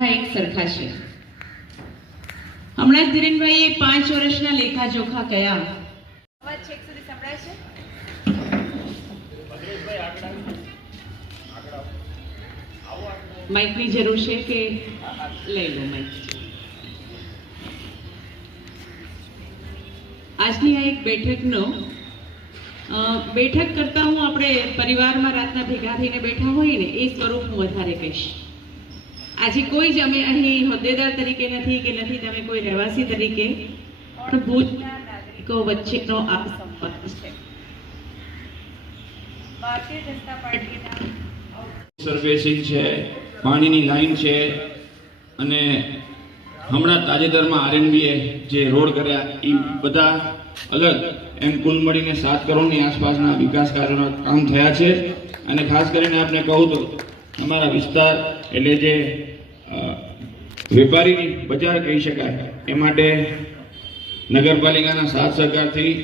એક સરખા છે. હમણાં જ ધીરેનભાઈએ 5 વર્ષના લેખાજોખા કયા. અવાજ છેક સુધી સંભળાય છે? માઇકની જરૂર છે કે લઈ લો માઇક. આજની આ એક બેઠક કરતા હું આપણે પરિવારમાં રાતના ભેગા થઈને બેઠા હોય ને એ સ્વરૂપ હું વધારે કહીશ. આજે કોઈ જ અમે અહીં હોદ્દેદાર તરીકે નથી કે નથી તમે કોઈ રહેવાસી તરીકે, પણ ભુજના નાગરિકો વચ્ચેનો આ સંવાદ છે. ભારતીય જનતા પાર્ટીના સર્વેસિંગ છે, પાણીની લાઈન છે, અને હમણાં તાજેતરમાં આરએનબીએ જે રોડ કર્યા એ બધા અલગ એમ કુલ મળીને 7 કરોડની આસપાસના વિકાસ કાર્યોના કામ થયા છે. અને ખાસ કરીને આપણે કહું તો અમારા વિસ્તાર એટલે જે વેપારીની બજાર કહી શકાય એ માટે નગરપાલિકાના સાથ સહકારથી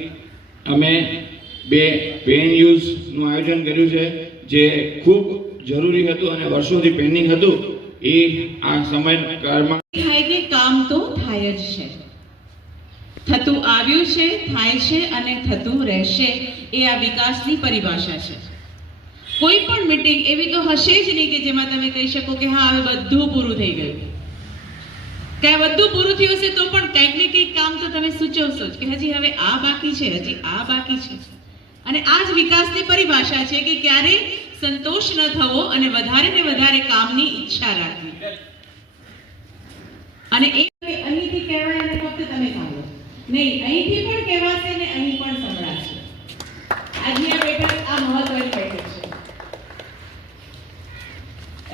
અમે 2 પે એન્ડ યુઝનું આયોજન કર્યું છે, જે ખૂબ જરૂરી હતું અને વર્ષોથી પેન્ડિંગ હતું. એ આ સમયકાળમાં થાય કે કામ તો થાય જ છે, થતું આવ્યું છે, થાય છે અને થતું રહેશે. એ આ વિકાસની પરિભાષા છે. કોઈ પણ મીટિંગ એવી તો હશે જ નહીં કે જેમાં તમે કહી શકો કે હા હવે બધું પૂરું થઈ ગયું. કે બધું પૂરું થયું હશે તો પણ કંઈક ને કંઈક કામ તો તમે સૂચવશો જ કે હજી હવે આ બાકી છે, હજી આ બાકી છે. અને આ જ વિકાસની પરિભાષા છે કે ક્યારે સંતોષ ન થવો અને વધારે ને વધારે કામની ઈચ્છા રાખવી. અને એ અહીંથી કહેવાય અને ફક્ત તમે સાંભળો નહીં, અહીંથી પણ કહેવાશે ને અહીં પણ સંભળાશે. આજની આ બેઠક આ મહત્વની બેઠક છે.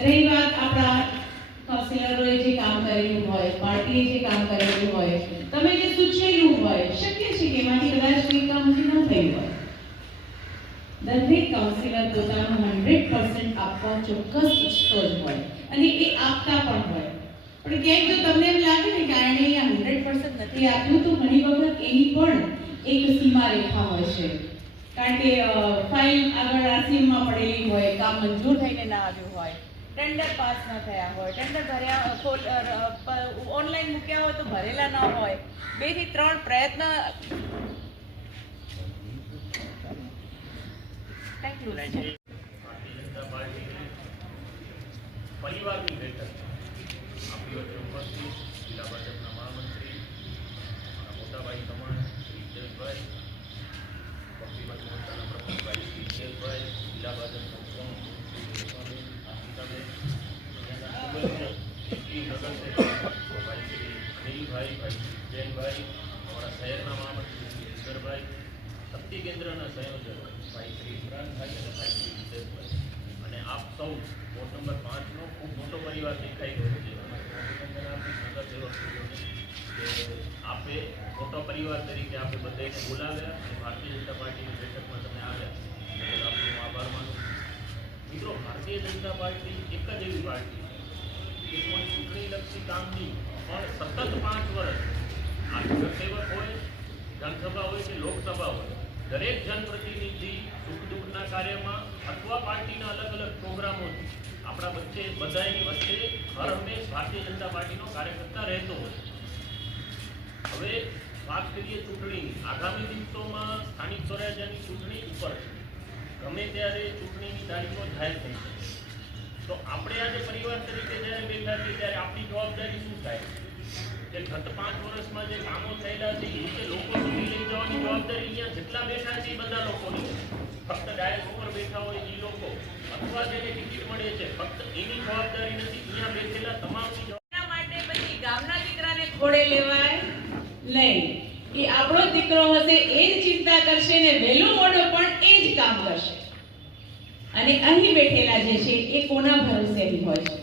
રહી વાત આપણા કાઉન્સિલરોએ જે કામ કરેલું હોય, પાર્ટીએ જે કામ કરેલું હોય, તમે જે સૂચવેલું હોય, શક્ય છે કે એમાંથી કદાચ કોઈ કામ હજી ન થયું હોય. દરેક કાઉન્સિલર પોતાનું 100% આપવા ચોક્કસ ઈચ્છતો જ હોય અને એ આપતા પણ હોય. પણ ક્યાંક જો તમને એમ લાગે ને કે આણે અહીંયા 100% નથી આપ્યું તો ઘણી વખત એની પણ એક સીમા રેખા હોય છે. કારણ કે ફાઇલ આગળ આરસીએમમાં પડેલી હોય, કામ મંજૂર થઈને ના આવ્યું હોય, ટેન્ડર પાસ ન થયા હોય, ટેન્ડર ભર્યા ઓનલાઈન મૂક્યા હોય તો ભરેલા ન હોય, 2 થી 3 પ્રયત્ન પરિવારની બેઠક આપણી વચ્ચે ઉપસ્થિત જિલ્લા ભાજપના મહામંત્રી મોટાભાઈ કમણ શ્રી જયેશભાઈ, પક્ષીભાઈ મોરચાના પ્રમુખભાઈ શ્રી જયેશભાઈ, જિલ્લા ભાજપ પ્રમુખ શ્રી રેશમાબેન, આશિતાબેન, ભાઈ શ્રી અનિલભાઈ, ભાઈ શ્રી જૈનભાઈ, અમારા શહેરના મહામંત્રી શ્રી ઈશ્વરભાઈ, શક્તિ કેન્દ્રના સંયોજક ભાઈ શ્રી ઇમરાનભાઈ અને ભાઈ શ્રી વિજયભાઈ, અને આપ સૌ વોર્ડ નંબર 5નો ખૂબ મોટો પરિવાર દેખાઈ ગયો છે. આપે મોટા પરિવાર તરીકે આપણે બધાને બોલાવ્યા અને ભારતીય જનતા પાર્ટીની બેઠકમાં તમે આવ્યા એટલે આપનો આભાર માનું. મિત્રો, ભારતીય જનતા પાર્ટી એક જ એવી પાર્ટી છે કે કોઈ ચૂંટણીલક્ષી કામની પણ સતત 5 વર્ષ આ જનસેવક હોય, વિધાનસભા હોય કે લોકસભા હોય, દરેક જનપ્રતિનિધિ સુખ દુઃખના કાર્યમાં અથવા પાર્ટીના અલગ અલગ પ્રોગ્રામોથી આપણા વચ્ચે બધાની વચ્ચે હર હંમેશ ભારતીય જનતા પાર્ટીનો કાર્યકર્તા રહેતો હોય. હવે વાત કરીએ ચૂંટણીની. આગામી દિવસોમાં સ્થાનિક સ્વરાજ્યની ચૂંટણી ઉપર છે. ગમે ત્યારે ચૂંટણીની તારીખો જાહેર થઈ છે. તો આપણે આજે પરિવાર તરીકે જ્યારે બેઠા છીએ ત્યારે આપણી જવાબદારી શું થાય કે ગત 5 વર્ષમાં જે કામો થયેલા છે એ રીતે લોકો સુધી લઈ જવાની જવાબદારી અહીંયા જેટલા બેઠા છે એ બધા લોકોની છે. ફક્ત ડાયસ ઉપર બેઠા હોય એ લોકો અથવા જેને ટિકિટ મળે છે ફક્ત એની જવાબદારી નથી, અહીંયા બેઠેલા તમામની એના માટે પછી ગામના દીકરાને ખોળે લેવાય નહીં. એ આપણો દીકરો હશે એ જ ચિંતા કરશે ને વહેલો મોડો પણ એ જ કામ કરશે. અને અહીં બેઠેલા જે છે એ કોના ભરોસેથી હોય છે.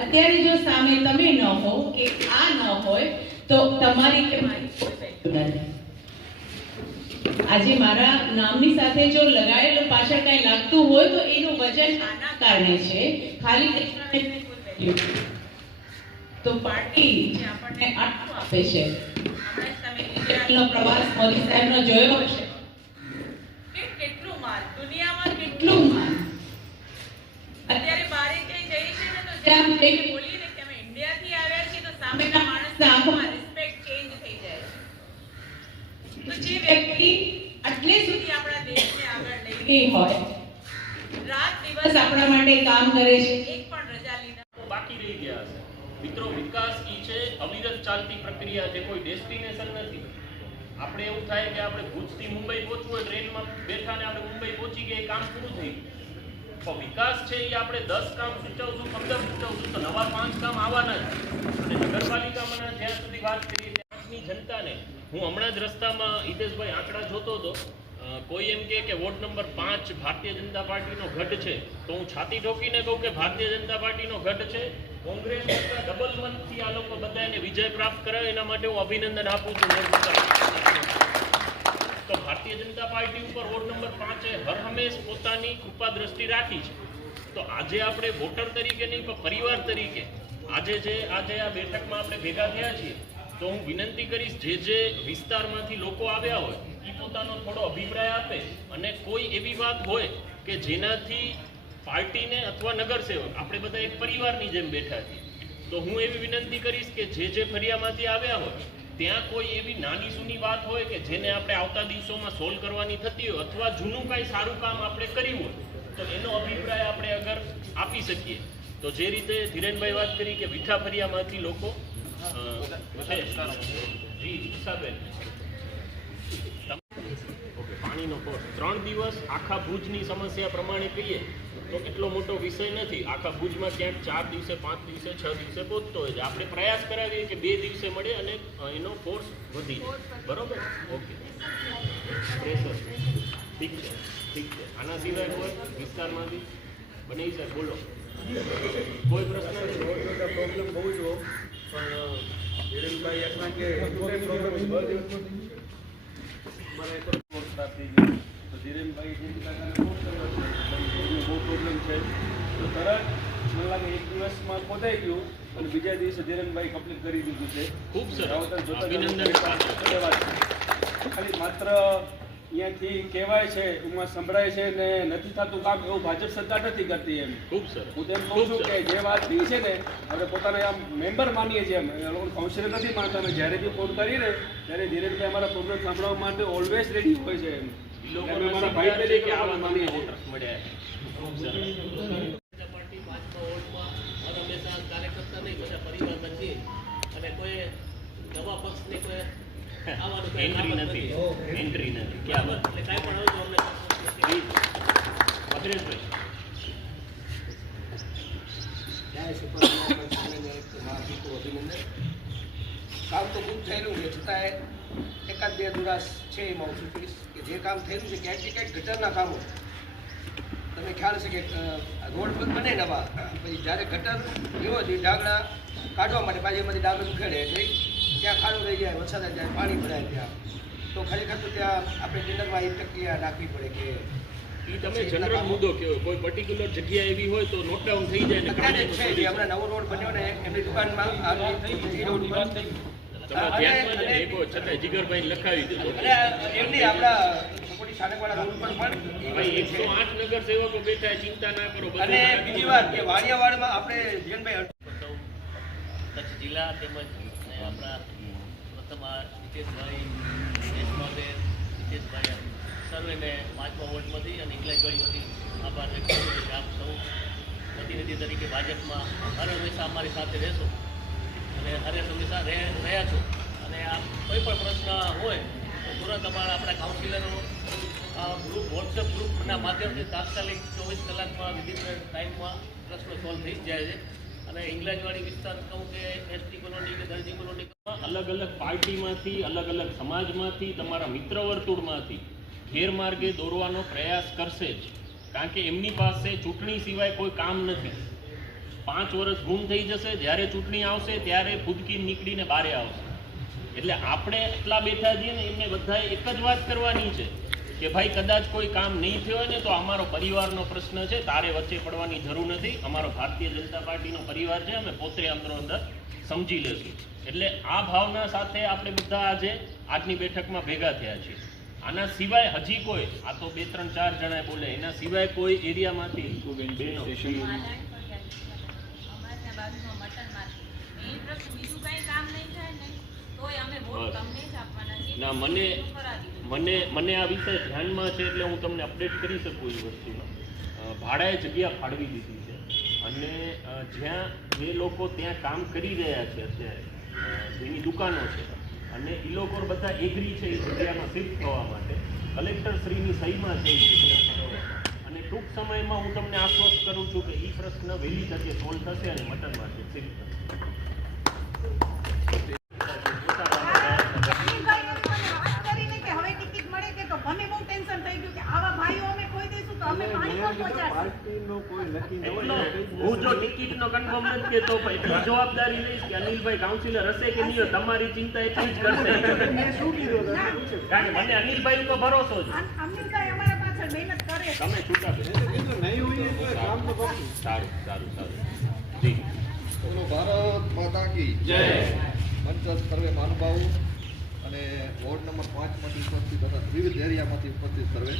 અત્યારે જો સામે તમે ન હો કે આ ન હોય તો તમારી કે મારી કોઈ વેલ્યુ નથી. આજે મારા નામની સાથે જો લગાડેલું પાછળ કઈ લાગતું હોય તો એનું વજન આના કારણે છે, ખાલી દક્ષિણાબેનને કોઈ વેલ્યુ નથી. તો પાર્ટી જે આપણને આટલું આપે છે, તમે ઇઝરાયલનો પ્રવાસ મોદી સાહેબનો જોયો હશે કે કેટલું માન, દુનિયામાં કેટલું માન. અત્યારે બારે ક્યાંય જઈએ છીએ ને તો જ્યાં બોલીએ ને કે અમે સામેના માણસના આંખોમાં રિસ્પેક્ટ ચેન્જ થઈ જાય છે. તો જે વ્યક્તિ આટલે સુધી આપણા દેશને આગળ લઈ ગઈ હોય, રાત દિવસ આપણા માટે કામ કરે છે, એક પણ રજા લીધા બાકી રહી ગયા હશે. મિત્રો, વિકાસ ઈ છે અવિરત ચાલતી પ્રક્રિયા છે, કોઈ ડેસ્ટિનેશન નથી. આપણે એવું થાય કે આપણે ભુજથી મુંબઈ પહોંચવું હોય, ટ્રેનમાં બેઠા ને આપણે મુંબઈ પહોંચી ગયા, એ કામ પૂરું થઈ ગયું. પણ વિકાસ છે એ આપણે 10 કામ સૂચવશું, 15 સૂચવશું તો નવા 5 કામ આવવાના જ. અને નગરપાલિકામાં જ્યાં સુધી વાત કરી ત્યાંની જનતાને, હું હમણાં જ રસ્તામાં હિતેશભાઈ આંકડા જોતો હતો, કોઈ એમ કે વોર્ડ નંબર 5 ભારતીય જનતા પાર્ટીનો ગઢ છે, તો હું છાતી ઠોકીને કહું કે ભારતીય જનતા પાર્ટીનો ગઢ છે. કોંગ્રેસ કરતા ડબલ મતથી આ લોકો બધાને વિજય પ્રાપ્ત કરાવે, એના માટે હું અભિનંદન આપું છું. તો ભારતીય જનતા પાર્ટી ઉપર વોર્ડ નંબર 5 હર હંમેશ પોતાની કૃપા દ્રષ્ટિ રાખી છે. તો આજે આપણે વોટર તરીકે નહીં પણ પરિવાર તરીકે આજે આ બેઠકમાં આપણે ભેગા થયા છીએ, તો હું વિનંતી કરીશ જે વિસ્તારમાંથી લોકો આવ્યા હોય એ પોતાનો થોડો અભિપ્રાય આપે, અને કોઈ એવી વાત હોય કે જેનાથી પાર્ટીને અથવા નગરસેવક આપણે બધા એક પરિવારની જેમ બેઠા છીએ, તો હું એવી વિનંતી કરીશ કે જે ફરિયામાંથી આવ્યા હોય ત્યાં કોઈ એવી નાની સૂની વાત હોય કે જેને આપણે આવતા દિવસોમાં સોલ્વ કરવાની થતી હોય, અથવા જૂનું કાંઈ સારું કામ આપણે કર્યું હોય તો એનો અભિપ્રાય આપણે અગર આપી શકીએ. તો જે રીતે ધીરેનભાઈ વાત કરી કે વિઠા ફરિયામાંથી લોકો જી ઈશાબેન પાણીનો કોર્સ 3 દિવસ આખા ભુજની સમસ્યા પ્રમાણે કહીએ તો એટલો મોટો વિષય નથી. આખા ભુજમાં ક્યાંક 4 દિવસે 5 દિવસે 6 દિવસે પહોંચતો હોય છે. આપણે પ્રયાસ કરાવીએ કે 2 દિવસે મળે અને એનો કોર્સ વધી જાય. બરોબર? ઓકે, પ્રેશર ઠીક છે. આના સિવાય કોઈ વિસ્તારમાંથી બની શકે? બોલો, કોઈ પ્રશ્ન નથી? પ્રોબ્લેમ બહુ જ હો, પણ ધીરેનભાઈ એટલા કે પ્રોબ્લેમ મારે કોર્સ પ્રાપ્ત થઈ ગયો, તો ધીરેનભાઈ જે બહુ પ્રોબ્લેમ છે, તો તરત મને લાગે 1 દિવસમાં પહોંચાઈ ગયું અને બીજા દિવસે ધીરેનભાઈ કમ્પ્લીટ કરી દીધું છે. ખૂબ સરસ, અભિનંદન. ખાલી માત્ર અહીંયાથી કહેવાય છે, એમાં સંભળાય છે ને નથી થતું કામ, એવું ભાજપ સરકાર નથી કરતી. એમ ખૂબ સરસ. હું તેમ કહું છું કે જે વાત થઈ છે ને, આપણે પોતાને આમ મેમ્બર માનીએ છીએ, એમ એ લોકો કાઉન્સિલર નથી માનતા. અમે જ્યારે બી ફોન કરીએ ત્યારે ધીરેનભાઈ અમારા પ્રોબ્લેમ સાંભળવા માટે ઓલવેઝ રેડી હોય છે. એમ લોકોને અમારા ભાઈ ભાઈ તરીકે તરીકે આવા માનીએ છીએ. વોટર્સ મળ્યા. ખૂબ સરસ. પાર્ટી 5મા વોર્ડમાં હર હંમેશા કાર્યકર્તા નહીં, બધા પરિવારના છીએ, અને કોઈ નવા પક્ષને કોઈ આવવાનું એન્ટ્રી નથી. ક્યાં વાત? એટલે કાંઈ પણ આવતું અમને ભદ્રેશભાઈ કામ તો ખૂબ થયેલું છે, છતાં એકાદ બે દુરાશ છે. એમાં હું શું કહીશ કે જે કામ થયેલું છે ક્યાંક ક્યાંક ગટરના કામો, તમને ખ્યાલ હશે કે રોડ પર બને નવા, પછી જ્યારે ગટર એવો છે ડાગડા કાઢવા માટે પાછી એમાંથી ડાગર ઉખેડે એટલે ત્યાં ખાડો રહી જાય, વરસાદ જાય, પાણી ભરાય ત્યાં. તો ખરેખર તો ત્યાં આપણે ટેન્ડરમાં એ પ્રક્રિયા રાખવી પડે કે ઈ તમે જનરલ મુદ્દો કયો, કોઈ પર્ટિક્યુલર જગ્યા એવી હોય તો નોટ ડાઉન થઈ જાય ને અત્યારે જ છે. જે હમણાં નવો રોડ બન્યો ને એમની દુકાનમાં આ રોડ થઈ રોડ પર તમારા ધ્યાનમાં જ એક હોય છતાં જીગરભાઈ લખાવી દીધો. અને એમની આપણા સપોર્ટી સાણેકવાળા રોડ પર પણ ભાઈ 108 નગરસેવકો બેઠા, ચિંતા ના કરો. અને બીજી વાત કે વાણિયાવાડમાં આપણે જીવનભાઈ કચ્છ જિલ્લા તેમજ આપણા પ્રથમ હિતેશભાઈ, હિતેશભાઈ સર્વેને 5મા વોર્ડમાંથી અને ઇંગ્લેજવાડીમાંથી આભાર વ્યક્ત કરું છું કે આપ સૌ પ્રતિનિધિ તરીકે ભાજપમાં હર હંમેશા અમારી સાથે રહેશો અને હર હંમેશા રહ્યા છો. અને આ કોઈ પણ પ્રશ્ન હોય તો તુરંત અમારા આપણા કાઉન્સિલરો ગ્રુપ, વોટ્સએપ ગ્રુપના માધ્યમથી તાત્કાલિક 24 કલાકમાં વિધિન ટાઈમમાં પ્રશ્નો સોલ્વ થઈ જ જાય છે. અને ઇંગ્લેજવાડી વિસ્તાર કહું કે એસટી કોલોની કે દરજી કોલોની, અલગ અલગ પાર્ટીમાંથી, અલગ અલગ સમાજમાંથી, તમારા મિત્ર વર્તુળમાંથી ગેરમાર્ગે દોરવાનો પ્રયાસ કરશે જ, કારણ કે એમની પાસે ચૂંટણી સિવાય કોઈ કામ નથી. 5 વર્ષ ગુમ થઈ જશે, જ્યારે ચૂંટણી આવશે ત્યારે ફૂદકી નીકળીને બારે આવશે. એટલે આપણે એટલા બેઠા છીએ ને, એમને બધાએ એક જ વાત કરવાની છે કે ભાઈ કદાચ કોઈ કામ નહીં થયો હોય ને તો અમારો પરિવારનો પ્રશ્ન છે, તારે વચ્ચે પડવાની જરૂર નથી. અમારો ભારતીય જનતા પાર્ટીનો પરિવાર છે, અમે પોતે અંદરો અંદર સમજી લેશું. એટલે આ ભાવના સાથે આપણે બધા આજે આજની બેઠકમાં ભેગા થયા છીએ. આના સિવાય હજી કોઈ, આ તો 2, 3, 4 જણાએ બોલે, એના સિવાય કોઈ એરિયામાંથી બીજું કાંઈ ના મને મને મને આ વિષય ધ્યાનમાં છે એટલે હું તમને અપડેટ કરી શકું એ વસ્તુમાં. ભાડાએ જગ્યા ફાળવી દીધી છે અને જ્યાં જે લોકો ત્યાં કામ કરી રહ્યા છે અત્યારે જેની દુકાનો છે અને એ લોકો બધા એગ્રી છે એ જગ્યામાં શિફ્ટ થવા માટે કલેક્ટરશ્રીની સહીમાં છે અને ટૂંક સમયમાં હું તમને આશ્વસ્ત કરું છું કે એ પ્રશ્ન વહેલી તકે સોલ્વ થશે અને મટન માર્કેટ શિફ્ટ થશે. હું જો ટિકિટનો કન્ફર્મ નથી કહેતો પણ એટલી જવાબદારી લઈશ કે અનિલભાઈ કાઉન્સિલર હશે કે નહીં તમારી ચિંતા એટલી જ કરશે. કારણ કે મને અનિલભાઈ ઉપર ભરોસો છે. તમે છૂટા સારું સારું સારું જી. ભારત માતા કી જય. મંચ સર્વે મહાનુભાવો અને વોર્ડ નંબર 5 માંથી ઉપસ્થિત તથા વિવિધ એરિયામાંથી ઉપસ્થિત સર્વે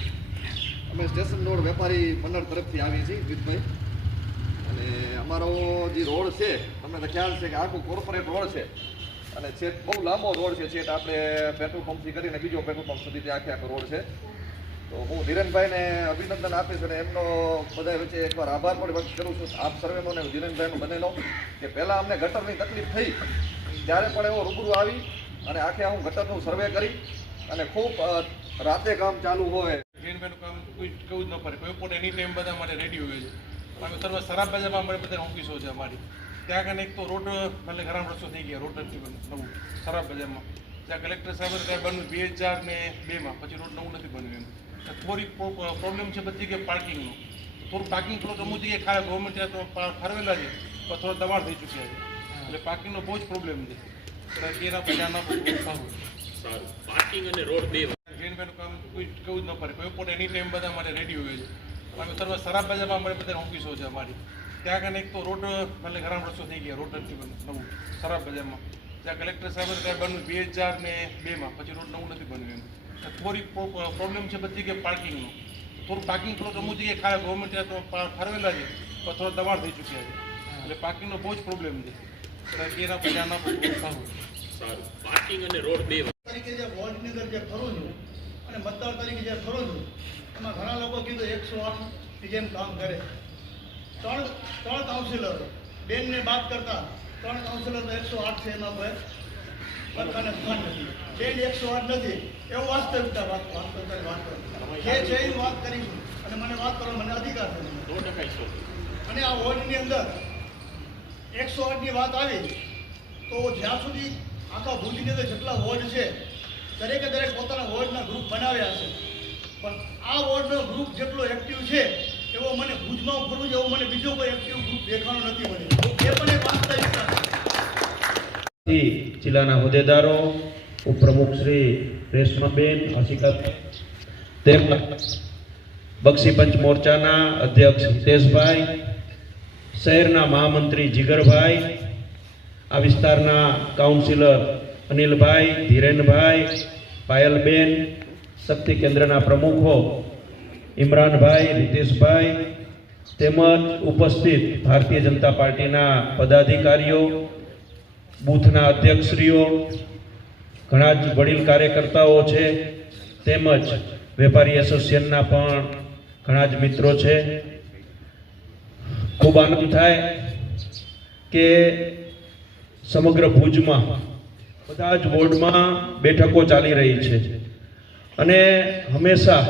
અમે સ્ટેશન રોડ વેપારી મંડળ તરફથી આવીએ છીએ જીતભાઈ. અને અમારો જે રોડ છે તમને તો ખ્યાલ છે કે આખો કોર્પોરેટ રોડ છે અને છેક બહુ લાંબો રોડ છે. છેક આપણે પેટ્રોલ પંપથી કરીને બીજો પેટ્રોલ પંપ સુધી આખો રોડ છે. તો હું ધીરેનભાઈને અભિનંદન આપીશ અને એમનો બધા વચ્ચે એકવાર આભાર પણ વ્યક્ત કરું છું આપ સર્વેનો અને ધીરેનભાઈનો બનેલો કે પહેલાં અમને ગટરની તકલીફ થઈ ત્યારે પણ એવો રૂબરૂ આવી અને આખે હું ગટરનું સર્વે કરી અને ખૂબ રાતે કામ ચાલુ હોય ધીરેનભાઈનું કામ કોઈ કહું જ ન પડે કોઈ પણ એની ટાઈમ બધા માટે રેડી હોય છે. અમે સર્વ ખરાબ બજારમાં અમારે બધા ઓફિસો છે અમારી ત્યાં આગળ એક તો રોડ એટલે ઘણા વર્ષો થઈ ગયા રોડ નથી નવું ખરાબ બજારમાં ત્યાં કલેક્ટર સાહેબ બન્યું 2002માં પછી રોડ નવું નથી બન્યું એમ થોડી પ્રોબ્લેમ છે બધી કે પાર્કિંગનો થોડું પાર્કિંગ થોડુંક અમુક જગ્યાએ ખાલી ગવર્મેન્ટ ત્યાં તો ફરવેલા છે પણ થોડા દબાણ થઈ ચૂક્યા છે એટલે પાર્કિંગનો બહુ જ પ્રોબ્લેમ છે. એના પહેલાં સારું પાર્કિંગ અને રોડ બે ધીરેનભાઈનું કામ કોઈ કહું જ ન પડે કોઈ પણ એની ટાઈમ બધા માટે રેડી હોય છે. અમે સર્વ ખરાબ બજારમાં અમારે બધા ઓફિસો છે અમારી ત્યાં આગળ એક તો રોડ એટલે ઘણા વર્ષો થઈ ગયા રોડ નથી નવું ખરાબ બજારમાં ત્યાં કલેક્ટર સાહેબ બન્યું 2002માં પછી રોડ નવું નથી બન્યું એમ થોડી પ્રોબ્લેમ છે બધી કે પાર્કિંગનો થોડું પાર્કિંગ થોડુંક અમુક જગ્યાએ ખાલી ગવર્મેન્ટ ત્યાં તો ફરવેલા છે પણ થોડા દબાણ થઈ ચૂક્યા છે એટલે પાર્કિંગનો બહુ જ પ્રોબ્લેમ છે. એના પહેલાં સારું પાર્કિંગ અને રોડ બે તરીકે જે વોર્ડની અંદર જે ફરું છું અને મતદાર તરીકે જે ફરું છું એમાં ઘણા લોકો કીધું 108ની જેમ કામ કરે. ત્રણ કાઉન્સિલરો બેનને બાદ કરતા 3 કાઉન્સિલર તો 108 છે એમાં કોઈ સરકારને સ્થાન નથી. બેન 108 નથી એવું વાસ્તવિકતા વાત કરો જે છે એ વાત કરીશું અને મને વાત કરવાનો મને અધિકાર નથી. અને આ વોર્ડની અંદર 108ની વાત આવી તો જ્યાં સુધી આખા ભુજની અંદર જેટલા વોર્ડ છે દરેકે દરેક પોતાના વોર્ડના ગ્રુપ બનાવ્યા છે પણ આ વોર્ડનો ગ્રુપ જેટલો એક્ટિવ છે એવો મને ભુજમાં ફરવું છે એવો મને બીજો કોઈ એક્ટિવ ગ્રુપ દેખાણો નથી મને. એ પણ એક વાસ્તવિકતા છે. જિલ્લાના હોદ્દેદારો ઉપપ્રમુખ શ્રી રેશમાબેન આશિકા તેમજ બક્ષી પંચ મોરચાના અધ્યક્ષ હિતેશભાઈ શહેરના મહામંત્રી જીગરભાઈ આ વિસ્તારના કાઉન્સિલર અનિલભાઈ ધીરેનભાઈ પાયલબેન શક્તિ કેન્દ્રના પ્રમુખો ઇમરાનભાઈ રીતેશભાઈ તેમજ ઉપસ્થિત ભારતીય જનતા પાર્ટીના પદાધિકારીઓ બૂથના અધ્યક્ષશ્રીઓ ઘણા જ વડીલ કાર્યકર્તાઓ છે તેમજ વેપારી એસોસિએશનના પણ ઘણા જ મિત્રો છે. ખૂબ આનંદ થાય કે સમગ્ર ભુજમાં બધા જ વોર્ડમાં બેઠકો ચાલી રહી છે અને હંમેશા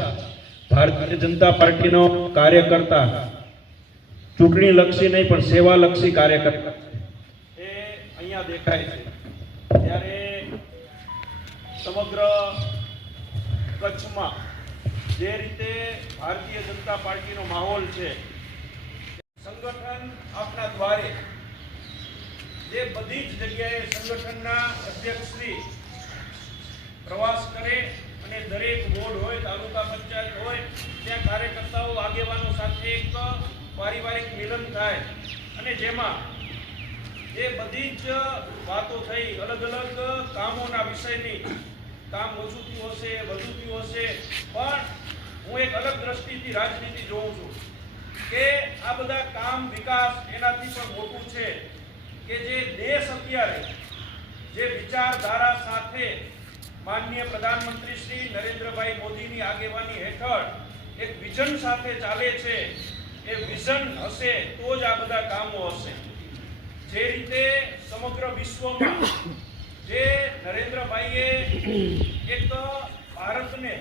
ભારતીય જનતા પાર્ટીનો કાર્યકર્તા ચૂંટણીલક્ષી નહીં પણ સેવાલક્ષી કાર્યકર્તા એ અહીંયા દેખાય છે. ત્યારે સમગ્ર કચ્છમાં જે રીતે ભારતીય જનતા પાર્ટીનો માહોલ છે સંગઠન આપના દ્વારે જે બધી જ જગ્યાએ સંગઠનના અધ્યક્ષશ્રી પ્રવાસ કરે અને દરેક વોર્ડ હોય તાલુકા પંચાયત હોય ત્યાં કાર્યકર્તાઓ આગેવાનો સાથે એક પારિવારિક મિલન થાય અને જેમાં એ બધી જ વાતો થઈ અલગ અલગ કામોના વિષયની કામ ઓછું થયું હશે વધુ થયું હશે પણ હું એક અલગ દ્રષ્ટિથી રાજનીતિ જોઉં છું કે આ બધા કામ વિકાસ એનાથી પણ મોટું છે કે જે દેશ અત્યારે જે વિચારધારા સાથે માનનીય પ્રધાનમંત્રી શ્રી નરેન્દ્રભાઈ મોદીની આગેવાની હેઠળ એક વિઝન સાથે ચાલે છે. એ વિઝન હશે તો જ આ બધા કામો હશે. જે રીતે સમગ્ર વિશ્વમાં જે નરેન્દ્રભાઈએ એક ભારતને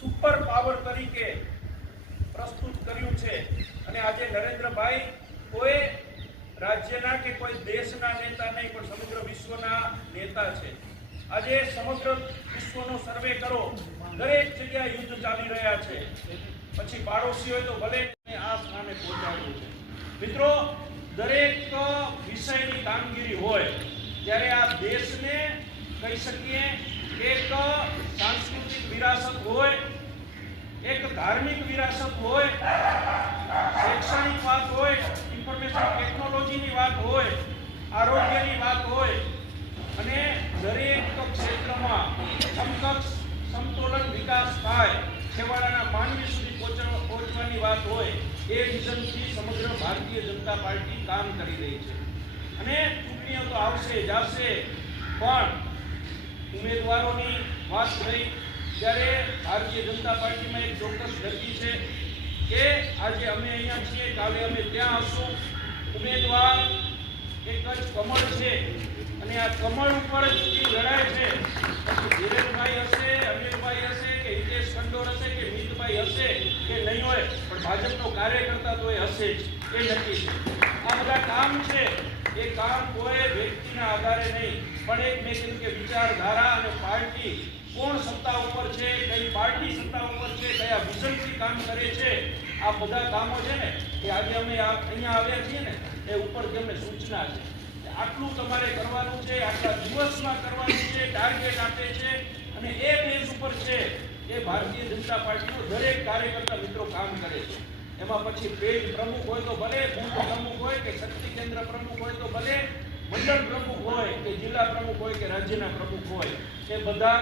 સુપર પાવર તરીકે પ્રસ્તુત કર્યું છે અને આજે નરેન્દ્રભાઈ કોઈ રાજ્યના કે કોઈ દેશના નેતા નહીં પણ સમગ્ર વિશ્વના નેતા છે. આજે સમગ્ર વિશ્વનો સર્વે કરો, દરેક જગ્યાએ યુદ્ધ ચાલી રહ્યા છે. પછી પાડોશી હોય તો ભલે આ સ્થાને પહોંચાડવું છે. મિત્રો, દરેક વિષયની કામગીરી હોય ત્યારે આ દેશને કહી શકીએ એક સાંસ્કૃતિક વિરાસત હોય, એક ધાર્મિક વિરાસત હોય, શૈક્ષણિક વાત હોય, ઇન્ફોર્મેશન ટેકનોલોજીની વાત હોય, આરોગ્યની વાત હોય અને દરેક ક્ષેત્રમાં સમકક્ષ સમતોલન વિકાસ થાય, છેવાડાના માનવી સુધી પહોંચવાની વાત હોય, એ વિઝનથી સમગ્ર ભારતીય જનતા પાર્ટી કામ કરી રહી છે. અને ચૂંટણીઓ તો આવશે જશે, પણ ઉમેદવારોની વાત રહી ત્યારે ભારતીય જનતા પાર્ટીમાં એક ચોક્કસ ગતિ છે કે આજે અમે અહીંયા છીએ, કાલે અમે ત્યાં હશું. ઉમેદવાર એક જ કમળ છે અને આ કમળ ઉપર જ લડાય છે. પછી ધીરેનભાઈ હશે, અમીરભાઈ હશે કે હિતેશ કંડોર હશે કે મિતભાઈ હશે કે નહીં હોય, પણ ભાજપનો કાર્યકર્તા તો એ હશે જ, એ નક્કી છે. આ બધા કામ છે એ કામ કોઈ વ્યક્તિના આધારે નહીં, પણ એક મેં કીધું કે વિચારધારા અને પાર્ટી, કોણ સત્તા ઉપર છે, કઈ પાર્ટી સત્તા ઉપર છે, કયા વિઝનથી કામ કરે છે, આ બધા કામો છે ને એ આજે અમે અહીંયા આવ્યા છીએ ને એ ઉપરથી અમને સૂચના છે. આટલું તમારે કરવાનું છે, આટલા દિવસમાં કરવાનું છે, ટાર્ગેટ આપે છે અને એ બેઝ ઉપર છે એ ભારતીય જનતા પાર્ટીનો દરેક કાર્યકર્તા મિત્રો કામ કરે છે. એમાં પછી પેજ પ્રમુખ હોય તો ભલે, બૂથ પ્રમુખ હોય કે શક્તિ કેન્દ્ર પ્રમુખ હોય તો ભલે, મંડળ પ્રમુખ હોય કે જિલ્લા પ્રમુખ હોય કે રાજ્યના પ્રમુખ હોય, એ બધા